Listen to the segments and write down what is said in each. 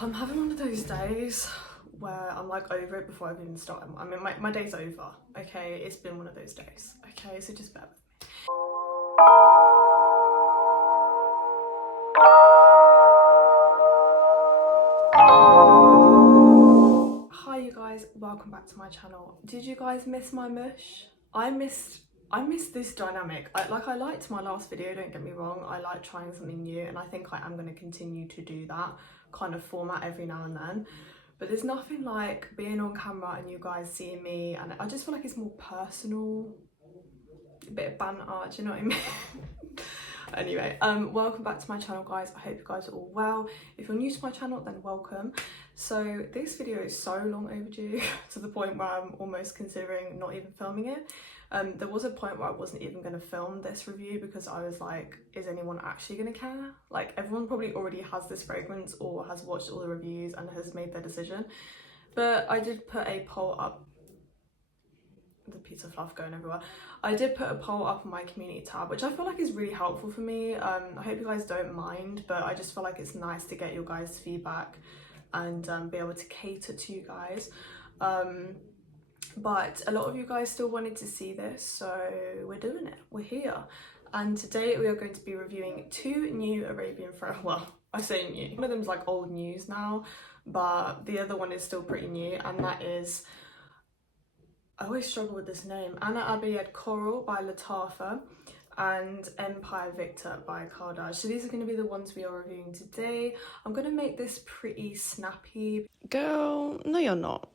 I'm having one of those days where I'm like over it before I've even started. I mean, my day's over, okay? It's been one of those days, okay? So just bear with me. Hi you guys, welcome back to my channel. Did you guys miss my mush? I missed this dynamic. I liked my last video, don't get me wrong. I like trying something new and I think I am going to continue to do that kind of format every now and then. But there's nothing like being on camera and you guys seeing me, and I just feel like it's more personal, a bit of banter, do you know what I mean? Anyway, welcome back to my channel guys. I hope you guys are all well. If you're new to my channel, then welcome. So this video is so long overdue to the point where I'm almost considering not even filming it. There was a point where I wasn't even going to film this review because I was like, is anyone actually going to care? Like, everyone probably already has this fragrance or has watched all the reviews and has made their decision. But I did put a poll up. The pizza fluff going everywhere. I did put a poll up on my community tab, which I feel like is really helpful for me. I hope you guys don't mind, but I just feel like it's nice to get your guys' feedback and be able to cater to you guys. But a lot of you guys still wanted to see this, so we're doing it. We're here. And today we are going to be reviewing two new Arabian fragrances. Well, I say new. One of them's like old news now, but the other one is still pretty new, and that is, I always struggle with this name, Abiyedh Coral by Latafa and Empire Victor by Cardage. So these are going to be the ones we are reviewing today. I'm going to make this pretty snappy. Girl, no you're not.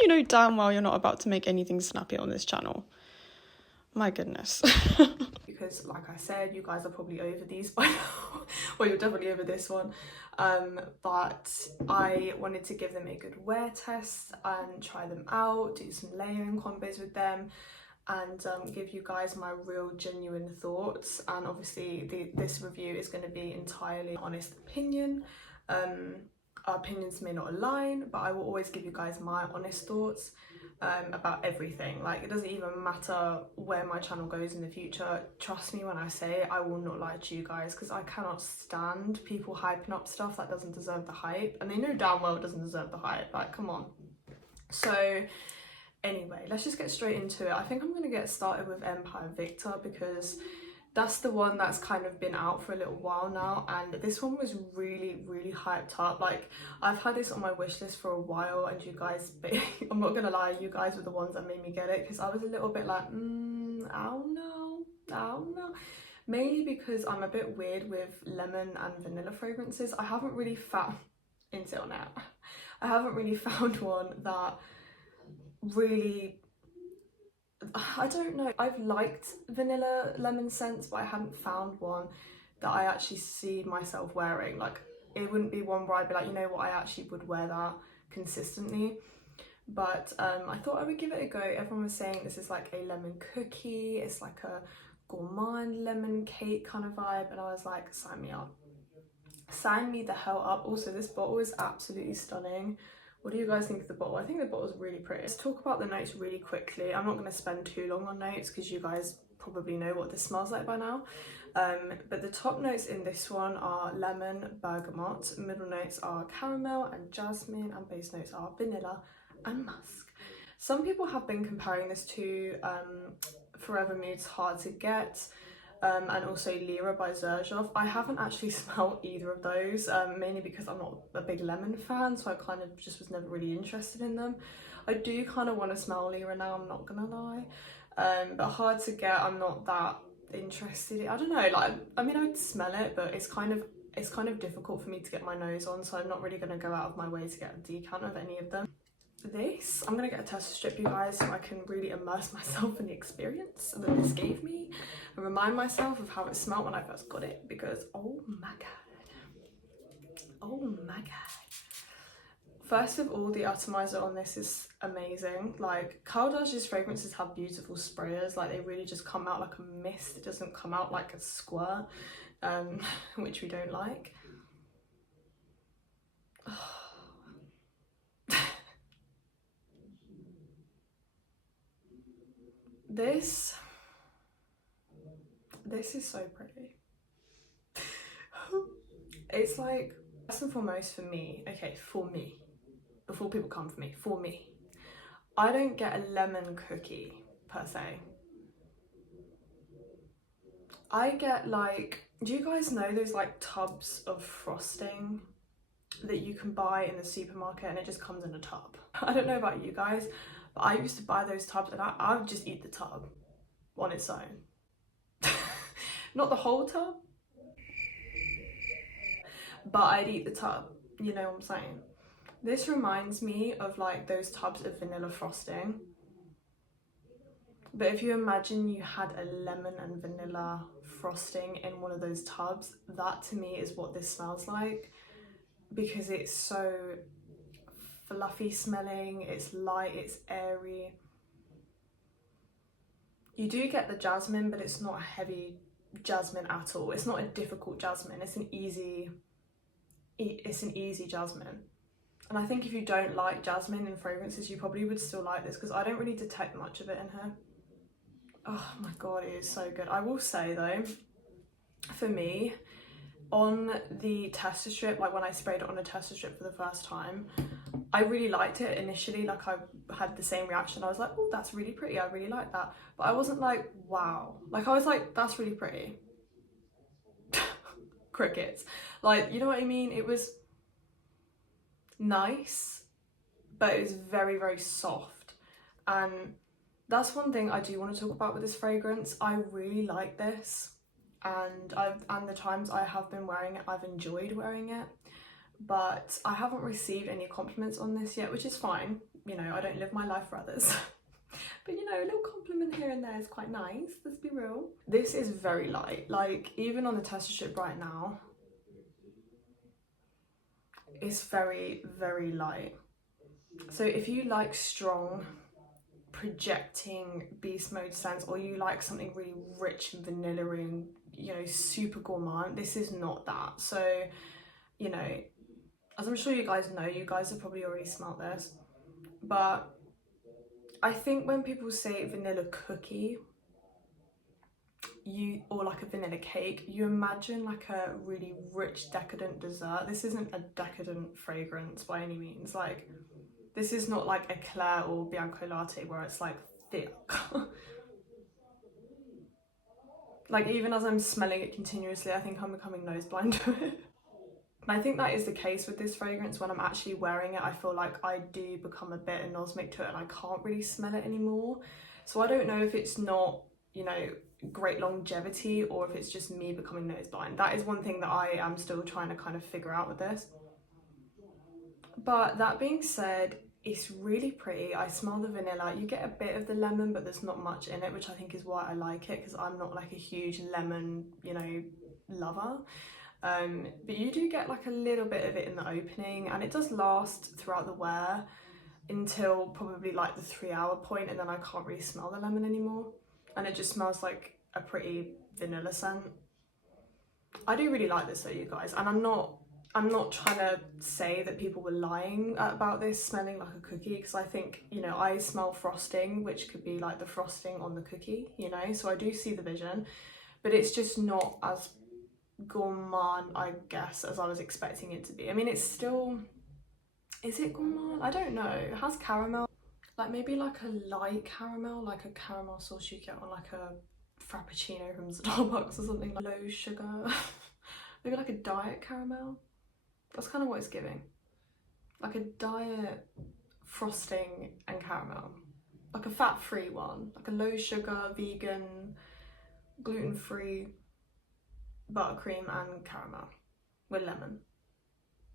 You know damn well you're not about to make anything snappy on this channel. My goodness. Because like I said, you guys are probably over these by now. Well, you're definitely over this one. But I wanted to give them a good wear test and try them out, do some layering combos with them, and give you guys my real genuine thoughts. And obviously this review is going to be entirely honest opinion. Our opinions may not align, but I will always give you guys my honest thoughts about everything. Like, it doesn't even matter where my channel goes in the future. Trust me when I say I will not lie to you guys, because I cannot stand people hyping up stuff that doesn't deserve the hype, and they know damn well it doesn't deserve the hype. Like, come on. So anyway, let's just get straight into it. I think I'm going to get started with Empire Victor because that's the one that's kind of been out for a little while now, and this one was really hyped up. Like, I've had this on my wish list for a while, and you guys, I'm not gonna lie, you guys were the ones that made me get it, because I was a little bit like, I don't know. Mainly because I'm a bit weird with lemon and vanilla fragrances. I haven't really found, until now, I haven't really found one that really, I don't know, I've liked vanilla lemon scents, but I hadn't found one that I actually see myself wearing. Like, it wouldn't be one where I'd be like, you know what, I actually would wear that consistently. But I thought I would give it a go. Everyone was saying this is like a lemon cookie, it's like a gourmand lemon cake kind of vibe, and I was like, sign me up. Sign me the hell up. Also, this bottle is absolutely stunning. What do you guys think of the bottle? I think the bottle is really pretty. Let's talk about the notes really quickly. I'm not going to spend too long on notes because you guys probably know what this smells like by now. But the top notes in this one are lemon, bergamot. Middle notes are caramel and jasmine, and base notes are vanilla and musk. Some people have been comparing this to Forever Mood's Hard to Get, and also Lira by Xerjoff. I haven't actually smelled either of those, mainly because I'm not a big lemon fan, so I kind of just was never really interested in them. I do kind of want to smell Lira now, I'm not gonna lie, but Hard to Get, I'm not that interested in. I don't know, like, I mean, I'd smell it, but it's kind of difficult for me to get my nose on, so I'm not really gonna go out of my way to get a decant of any of them. This, I'm gonna get a tester strip, you guys, so I can really immerse myself in the experience that this gave me and remind myself of how it smelled when I first got it, because oh my god. First of all, the atomizer on this is amazing. Like, Cardage's fragrances have beautiful sprayers, like they really just come out like a mist. It doesn't come out like a squirt, which we don't like. This is so pretty. It's like, First and foremost, for me, okay, for me, before people come for me, for me, I don't get a lemon cookie per se. I get like, do you guys know those like tubs of frosting that you can buy in the supermarket and it just comes in a tub? I don't know about you guys, but I used to buy those tubs and I would just eat the tub on its own. Not the whole tub, but I'd eat the tub, you know what I'm saying? This reminds me of like those tubs of vanilla frosting. But if you imagine you had a lemon and vanilla frosting in one of those tubs, that to me is what this smells like, because it's so fluffy smelling, it's light, it's airy. You do get the jasmine, but it's not a heavy jasmine at all. It's not a difficult jasmine, it's an easy jasmine. And I think if you don't like jasmine in fragrances, you probably would still like this, because I don't really detect much of it in here. Oh my god, it is so good. I will say though, for me, on the tester strip, like when I sprayed it on a tester strip for the first time, I really liked it initially. Like I had the same reaction. I was like, oh, that's really pretty, I really like that. But I wasn't like, wow. Like I was like, that's really pretty. Crickets. Like, you know what I mean? It was nice, but it was very, very soft. And that's one thing I do want to talk about with this fragrance. I really like this, and the times I have been wearing it, I've enjoyed wearing it, but I haven't received any compliments on this yet, which is fine. You know, I don't live my life for others. But you know, a little compliment here and there is quite nice, let's be real. This is very light. Like, even on the tester strip right now, it's very, very light. So if you like strong, projecting beast mode scents, or you like something really rich and vanilla-y and, you know, super gourmand, this is not that. So, you know, as I'm sure you guys know, you guys have probably already smelled this, but I think when people say vanilla cookie, or like a vanilla cake, you imagine like a really rich, decadent dessert. This isn't a decadent fragrance by any means. Like, this is not like eclair or bianco latte where it's like thick. Like, even as I'm smelling it continuously, I think I'm becoming nose blind to it. And I think that is the case with this fragrance. When I'm actually wearing it, I feel like I do become a bit anosmic to it and I can't really smell it anymore. So I don't know if it's not, you know, great longevity or if it's just me becoming nose blind. That is one thing that I am still trying to kind of figure out with this. But that being said, it's really pretty. I smell the vanilla. You get a bit of the lemon, but there's not much in it, which I think is why I like it, because I'm not like a huge lemon, you know, lover. But you do get like a little bit of it in the opening, and it does last throughout the wear until probably like the 3-hour point, and then I can't really smell the lemon anymore, and it just smells like a pretty vanilla scent. I do really like this though, you guys, and I'm not trying to say that people were lying about this smelling like a cookie, because I think, you know, I smell frosting, which could be like the frosting on the cookie, you know, so I do see the vision, but it's just not as gourmand, I guess, as I was expecting it to be. I mean, it's still, is it gourmand? I don't know. It has caramel, like maybe like a light caramel, like a caramel sauce you get on like a frappuccino from Starbucks or something, like low sugar. Maybe like a diet caramel. That's kind of what it's giving, like a diet frosting and caramel, like a fat-free one, like a low sugar, vegan, gluten-free buttercream and caramel with lemon.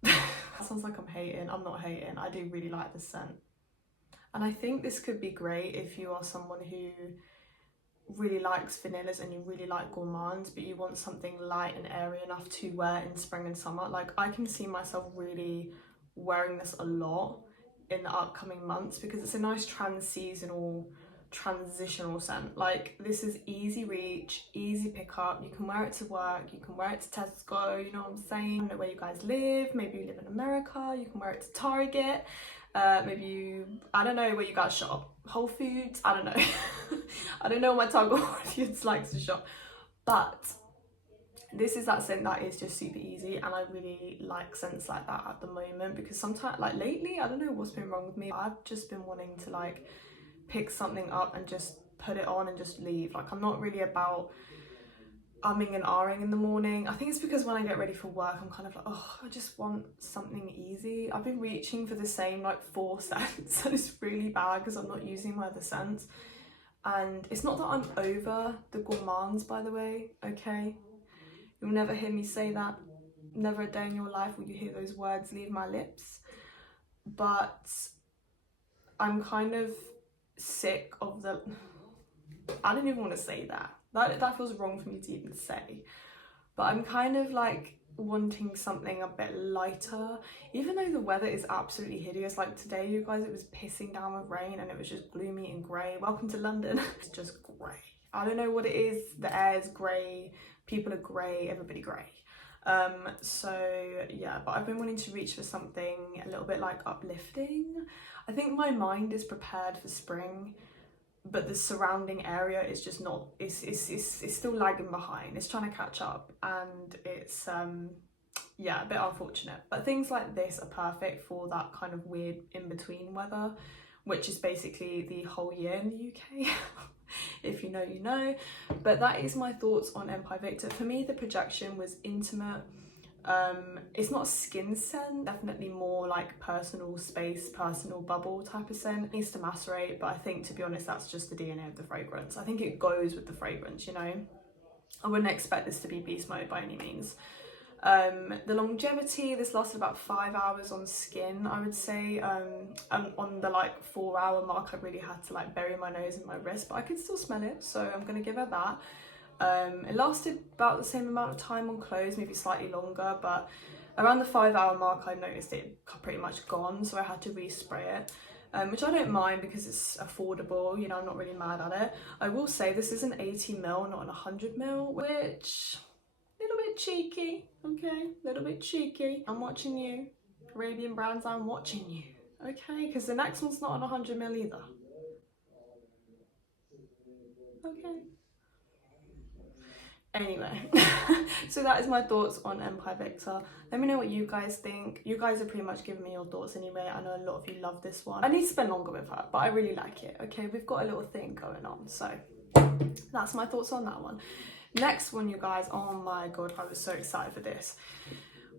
That sounds like I'm hating. I'm not hating. I do really like this scent, and I think this could be great if you are someone who really likes vanillas and you really like gourmands, but you want something light and airy enough to wear in spring and summer. Like, I can see myself really wearing this a lot in the upcoming months, because it's a nice transitional scent. Like, this is easy reach, easy pickup. You can wear it to work, you can wear it to Tesco, you know what I'm saying? I don't know where you guys live, maybe you live in America, you can wear it to Target, maybe you, I don't know where you guys shop, Whole Foods, I don't know. I don't know what my target audience likes to shop, but This is that scent that is just super easy, and I really like scents like that at the moment, because sometimes, like lately, I don't know what's been wrong with me, I've just been wanting to like pick something up and just put it on and just leave. Like, I'm not really about umming and ahhing in the morning. I think it's because when I get ready for work, I'm kind of like, oh, I just want something easy. I've been reaching for the same like 4 scents and it's really bad because I'm not using my other scents. And it's not that I'm over the gourmands, by the way, okay? You'll never hear me say that. Never a day in your life will you hear those words leave my lips. But I'm kind of sick of the... I don't even want to say that. That feels wrong for me to even say. But I'm kind of like wanting something a bit lighter, even though the weather is absolutely hideous. Like today, you guys, it was pissing down with rain and it was just gloomy and grey. Welcome to London. It's just grey. I don't know what it is. The air is grey, people are grey, everybody grey. So yeah, but I've been wanting to reach for something a little bit like uplifting. I think my mind is prepared for spring, but the surrounding area is just not, it's still lagging behind. It's trying to catch up, and it's yeah, a bit unfortunate. But things like this are perfect for that kind of weird in-between weather, which is basically the whole year in the UK. If you know, you know. But that is my thoughts on Empire Victor. For me, the projection was intimate. It's not a skin scent, definitely more like personal space, personal bubble type of scent. It needs to macerate, but I think, to be honest, that's just the DNA of the fragrance. I think it goes with the fragrance, you know. I wouldn't expect this to be beast mode by any means. The longevity, this lasted about 5 hours on skin, I would say. On the like 4-hour mark, I really had to like bury my nose in my wrist, but I could still smell it, so I'm gonna give her that. It lasted about the same amount of time on clothes, maybe slightly longer, but around the 5-hour mark I noticed it pretty much gone, so I had to respray it, which I don't mind because it's affordable, you know, I'm not really mad at it. I will say this is an 80ml, not an 100ml, which, a little bit cheeky, okay, a little bit cheeky. I'm watching you, Arabian brands, I'm watching you, okay, because the next one's not an 100ml either, okay. Anyway, so that is my thoughts on Empire Victor. Let me know what you guys think. You guys are pretty much giving me your thoughts anyway. I know a lot of you love this one. I need to spend longer with her, but I really like it, okay? We've got a little thing going on, so that's my thoughts on that one. Next one, you guys, oh my god, I was so excited for this.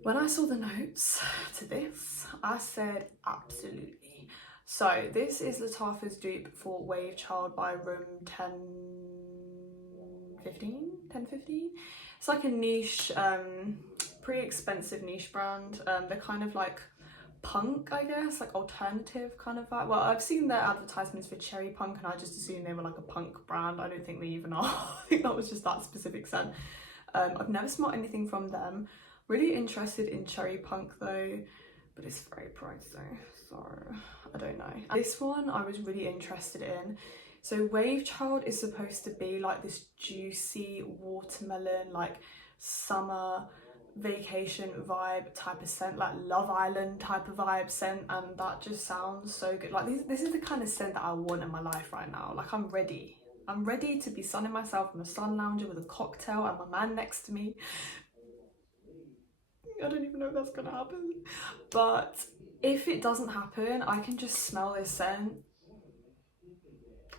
When I saw the notes to this, I said absolutely. So this is Lattafa's dupe for Wave Child by Room 1015. It's like a niche, pretty expensive niche brand. They're kind of like punk, I guess, like alternative kind of vibe. Well, I've seen their advertisements for Cherry Punk and I just assumed they were like a punk brand. I don't think they even are. I think that was just that specific scent. I've never smelled anything from them. Really interested in Cherry Punk though, but it's very pricey, so I don't know. And this one I was really interested in. So Wave Child is supposed to be like this juicy watermelon, like summer vacation vibe type of scent, like Love Island type of vibe scent, and that just sounds so good. Like this is the kind of scent that I want in my life right now. Like I'm ready to be sunning myself in a sun lounger with a cocktail and my man next to me. I don't even know if that's gonna happen, but if it doesn't happen, I can just smell this scent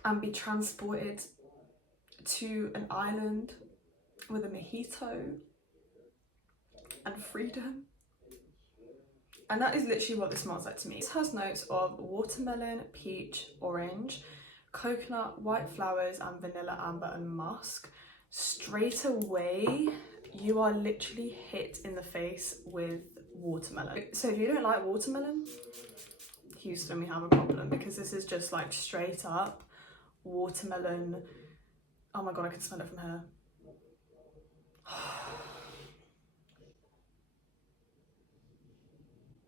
and be transported to an island with a mojito and freedom. And that is literally what this smells like to me. This has notes of watermelon, peach, orange, coconut, white flowers, and vanilla, amber, and musk. Straight away, you are literally hit in the face with watermelon. So if you don't like watermelon, Houston, we have a problem, because this is just like straight up watermelon. Oh my god, I can smell it from here.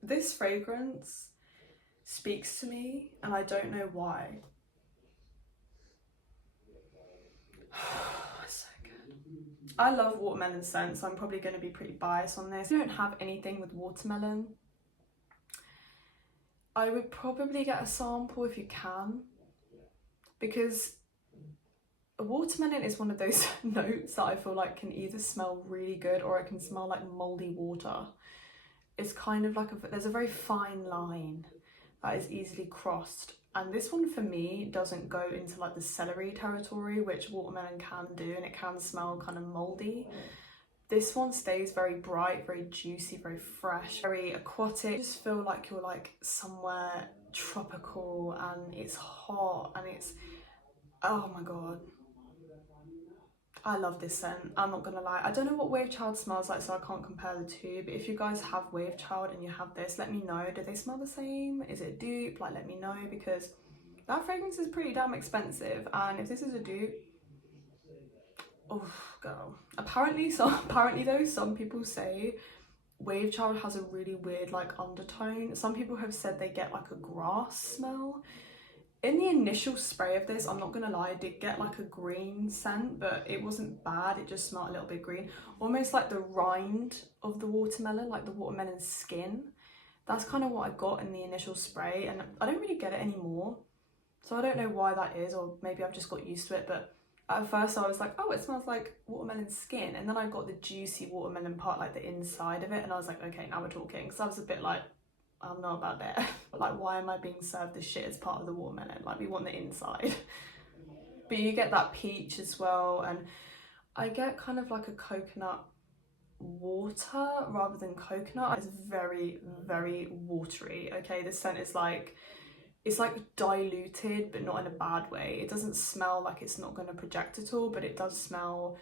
This fragrance speaks to me and I don't know why. It's so good. I love watermelon scents, so I'm probably going to be pretty biased on this. If you don't have anything with watermelon, I would probably get a sample if you can, because A watermelon is one of those notes that I feel like can either smell really good or it can smell like moldy water. It's kind of like there's a very fine line that is easily crossed. And this one for me doesn't go into like the celery territory, which watermelon can do, and it can smell kind of moldy. This one stays very bright, very juicy, very fresh, very aquatic. I just feel like you're like somewhere tropical and it's hot and it's, oh my god. I love this scent, I'm not gonna lie. I don't know what Wave Child smells like, so I can't compare the two, but if you guys have Wave Child and you have this, let me know. Do they smell the same? Is it a dupe? Like, let me know, because that fragrance is pretty damn expensive, and if this is a dupe, oh girl. Apparently though, some people say Wave Child has a really weird like undertone. Some people have said they get like a grass smell. In the initial spray of this, I'm not gonna lie, I did get like a green scent, but it wasn't bad, it just smelled a little bit green. Almost like the rind of the watermelon, like the watermelon skin. That's kind of what I got in the initial spray, and I don't really get it anymore. So I don't know why that is, or maybe I've just got used to it, but at first I was like, oh, it smells like watermelon skin. And then I got the juicy watermelon part, like the inside of it, and I was like, okay, now we're talking. So I was a bit like, I'm not about that. Like, why am I being served this shit as part of the watermelon? Like, we want the inside. But you get that peach as well, and I get kind of like a coconut water rather than coconut. It's very, very watery. Okay, the scent is like, it's like diluted, but not in a bad way. It doesn't smell like it's not going to project at all, but it does smell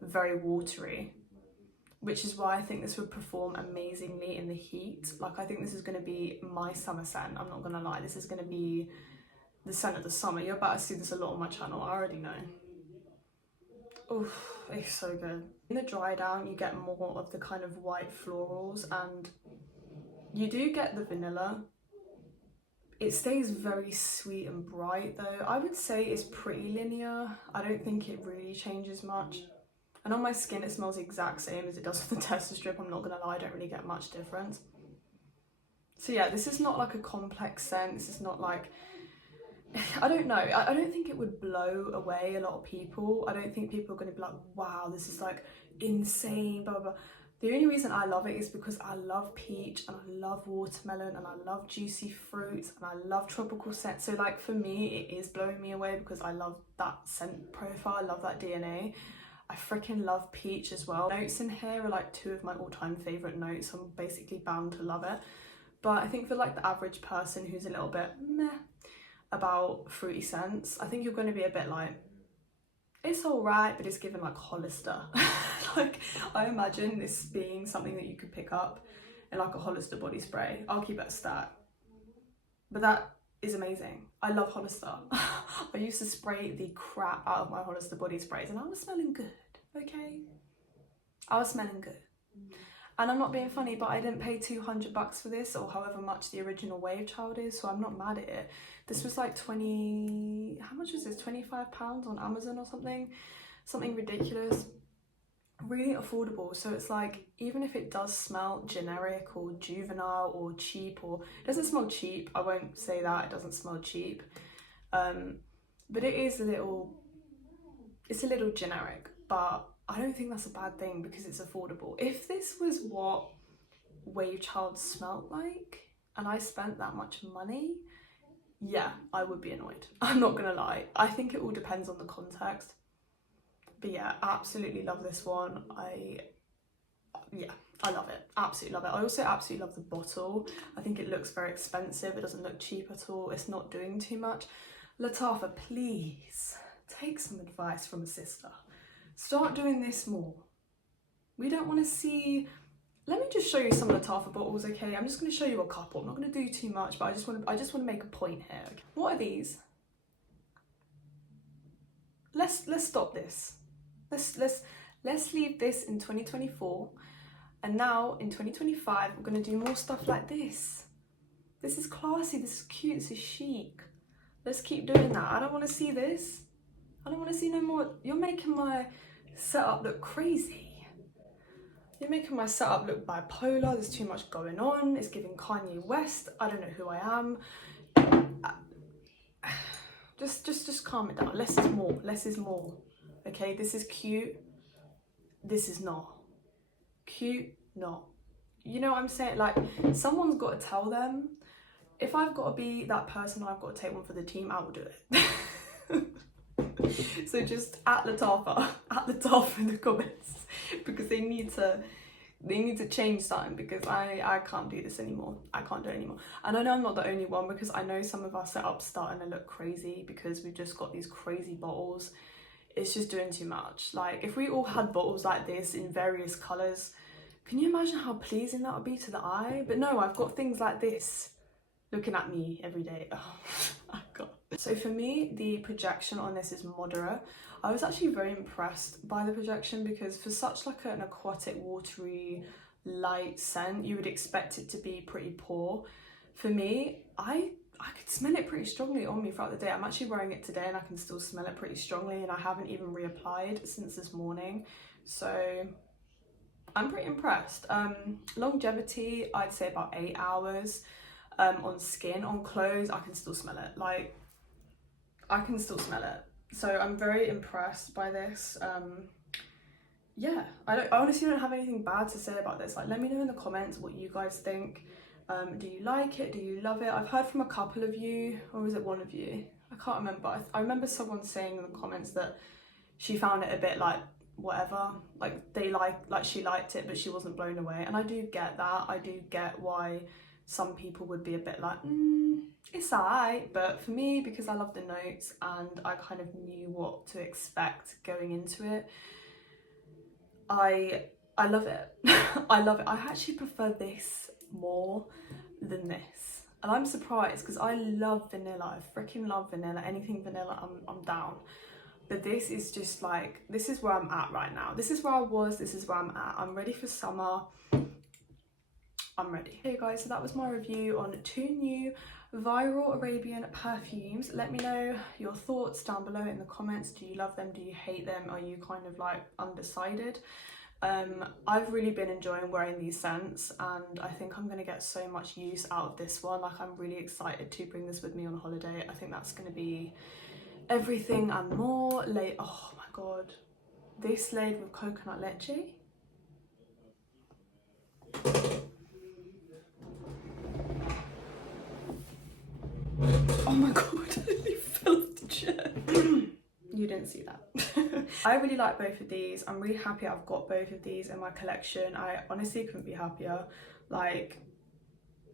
very watery, which is why I think this would perform amazingly in the heat. Like, I think this is going to be my summer scent. I'm not going to lie, this is going to be the scent of the summer. You're about to see this a lot on my channel, I already know. Oof, it's so good. In the dry down, you get more of the kind of white florals, and you do get the vanilla. It stays very sweet and bright though. I would say it's pretty linear. I don't think it really changes much. And on my skin it smells the exact same as it does with the tester strip, I'm not gonna lie, I don't really get much difference. So yeah, this is not like a complex scent, this is not like, I don't know, I don't think it would blow away a lot of people. I don't think people are gonna be like, wow, this is like insane, blah, blah, blah. The only reason I love it is because I love peach and I love watermelon and I love juicy fruits and I love tropical scents. So like for me, it is blowing me away because I love that scent profile, I love that DNA. I freaking love peach as well. Notes in here are like two of my all-time favourite notes, so I'm basically bound to love it. But I think for like the average person who's a little bit meh about fruity scents, I think you're going to be a bit like, it's alright, but it's given like Hollister. Like, I imagine this being something that you could pick up in like a Hollister body spray. I'll keep it a stat. But that is amazing. I love Hollister. I used to spray the crap out of my Hollister body sprays and I was smelling good, okay? I was smelling good. And I'm not being funny, but I didn't pay $200 for this, or however much the original Wave Child is, so I'm not mad at it. This was like how much was this? £25 on Amazon or something? Something ridiculous. Really affordable. So it's like, even if it does smell generic or juvenile or cheap, or it doesn't smell cheap, I won't say that, it doesn't smell cheap. But it is it's a little generic, but I don't think that's a bad thing because it's affordable. If this was what Wave Child smelled like and I spent that much money, yeah, I would be annoyed. I'm not gonna lie. I think it all depends on the context. But yeah, absolutely love this one. I love it. Absolutely love it. I also absolutely love the bottle. I think it looks very expensive. It doesn't look cheap at all. It's not doing too much. Lattafa, please take some advice from a sister. Start doing this more. We don't want to see... Let me just show you some Lattafa bottles, okay? I'm just going to show you a couple. I'm not going to do too much, but I just want to make a point here. Okay? What are these? Let's stop this. Let's leave this in 2024, and now in 2025 we're going to do more stuff like this. This is classy, this is cute, this is chic. Let's keep doing that. I don't want to see this. I don't want to see no more. You're making my setup look crazy. You're making my setup look bipolar. There's too much going on. It's giving Kanye West. I don't know who I am. Just calm it down. Less is more. Less is more. Okay, this is cute. This is not. Cute, not. You know what I'm saying? Like, someone's got to tell them. If I've got to be that person, I've got to take one for the team, I will do it. So just at the top in the comments, because they need to change something, because I can't do this anymore. I can't do it anymore. And I know I'm not the only one, because I know some of our setups starting to look crazy because we've just got these crazy bottles. It's just doing too much. Like, if we all had bottles like this in various colours, can you imagine how pleasing that would be to the eye? But no, I've got things like this looking at me every day. Oh my god. So for me, the projection on this is moderate. I was actually very impressed by the projection, because for such like an aquatic, watery, light scent, you would expect it to be pretty poor. For me, I could smell it pretty strongly on me throughout the day. I'm actually wearing it today and I can still smell it pretty strongly, and I haven't even reapplied since this morning. So I'm pretty impressed. Longevity, I'd say about 8 hours. On skin, on clothes, I can still smell it. Like, I can still smell it. So I'm very impressed by this. Yeah, I honestly don't have anything bad to say about this. Like, let me know in the comments what you guys think. Do you like it? Do you love it? I've heard from a couple of you, or was it one of you? I can't remember. I remember someone saying in the comments that she found it a bit like whatever, like she liked it but she wasn't blown away, and I do get that. I do get why some people would be a bit like, it's alright, but for me, because I love the notes and I kind of knew what to expect going into it, I love it. I love it. I actually prefer this more than this, and I'm surprised, because I love vanilla. I freaking love vanilla. Anything vanilla, I'm down. But this is just like, this is where I'm at right now. This is where I was, this is where I'm at. I'm ready for summer. I'm ready. Hey guys, so that was my review on 2 new viral Arabian perfumes. Let me know your thoughts down below in the comments. Do you love them? Do you hate them? Are you kind of like undecided? I've really been enjoying wearing these scents, and I think I'm going to get so much use out of this one. Like, I'm really excited to bring this with me on holiday. I think that's going to be everything and more. Oh my god, this laid with coconut leche. Oh my god, you filled the chair. You didn't see that. I really like both of these. I'm really happy I've got both of these in my collection. I honestly couldn't be happier. Like,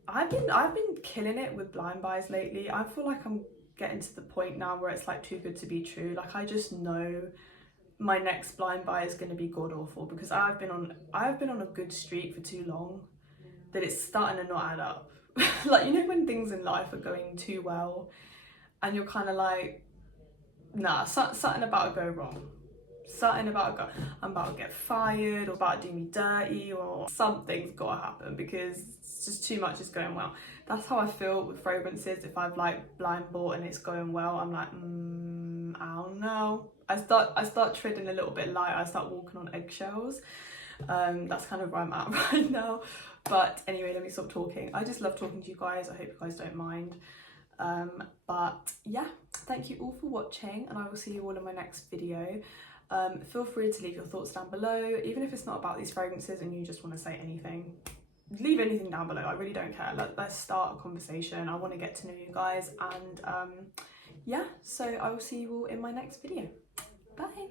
I've been killing it with blind buys lately. I feel like I'm getting to the point now where it's like too good to be true. Like, I just know my next blind buy is going to be god awful, because I've been on a good streak for too long that it's starting to not add up. Like, you know when things in life are going too well and you're kind of like, nah, something about to go wrong. Something about to go, I'm about to get fired, or about to do me dirty, or something's got to happen, because it's just too much is going well. That's how I feel with fragrances. If I've like blind bought and it's going well, I'm like, I don't know. I start treading a little bit light. I start walking on eggshells. That's kind of where I'm at right now. But anyway, let me stop talking. I just love talking to you guys. I hope you guys don't mind. But yeah, thank you all for watching, and I will see you all in my next video. Feel free to leave your thoughts down below, even if it's not about these fragrances and you just want to say anything. Leave anything down below. I really don't care. Let's start a conversation. I want to get to know you guys, and yeah, so I will see you all in my next video. Bye.